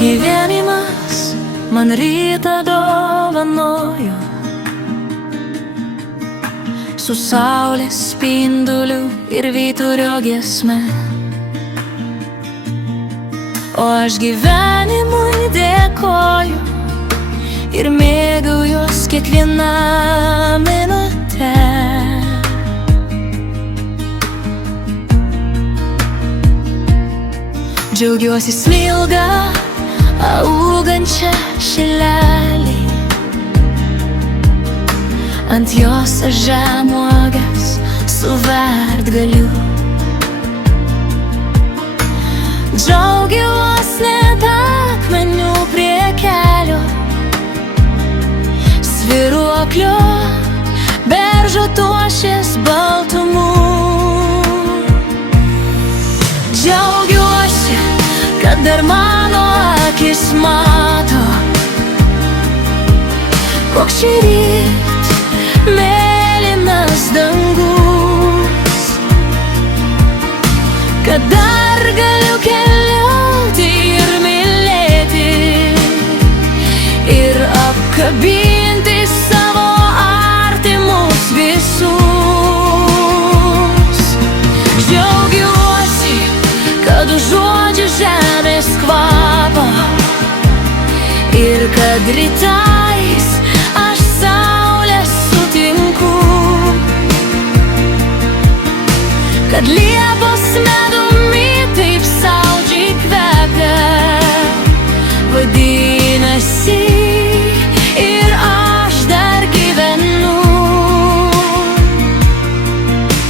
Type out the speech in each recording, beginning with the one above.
Gyvenimas man rytą dovanojo su saulės spinduliu ir vyturio giesme. O aš gyvenimui dėkoju ir mėgaujuos kiekvieną minutę. Džiaugiuosi smilga augančią šilelį, ant jos žemuoges suvert galiu. Džiaugiuos net akmeniu prie kelio, svyruoklio beržo tuošės baltumų. Džiaugiuosi, kad dar mano akis mato, koks šįryt mėlynas dangus, kad dar galiu keliauti ir mylėti ir apkabinti savo artimus visus. Džiaugiuosi, kad užuodžiu žemės kvapą ir kad rytais aš saulę sutinku, kad liepos medumi taip saldžiai kvepia. Vadinasi, ir aš dar gyvenu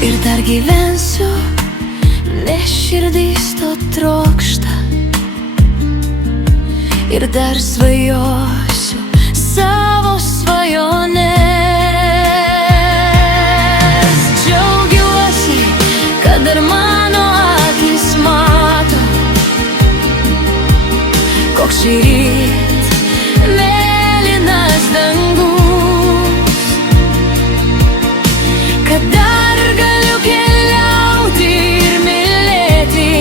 ir dar gyvensiu, nes širdis to trokšta, ir dar svajosiu savo svajones. Džiaugiuosi, kad dar mano akis mato, koks šįryt mėlynas dangus, kad dar galiu keliauti ir mylėti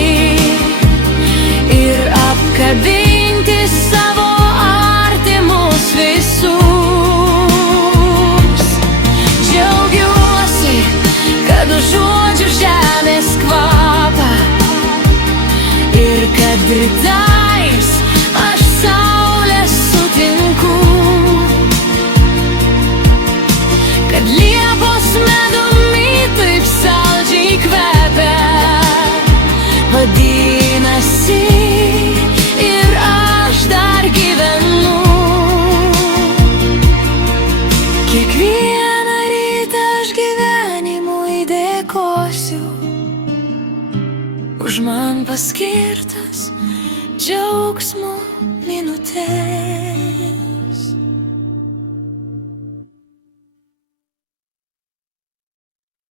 ir apkabinti savo artimus visus. Džiaugiuosi, kad užuodžiu žemės kvapą ir kad rytais aš saulę sutinku, kad liepos medumi taip saldžiai kvepia. Vadinasi, ir aš dar gyvenu. Kiekvieną rytą aš gyvenimui dėkosiu už man paskirtas džiaugsmo minutės.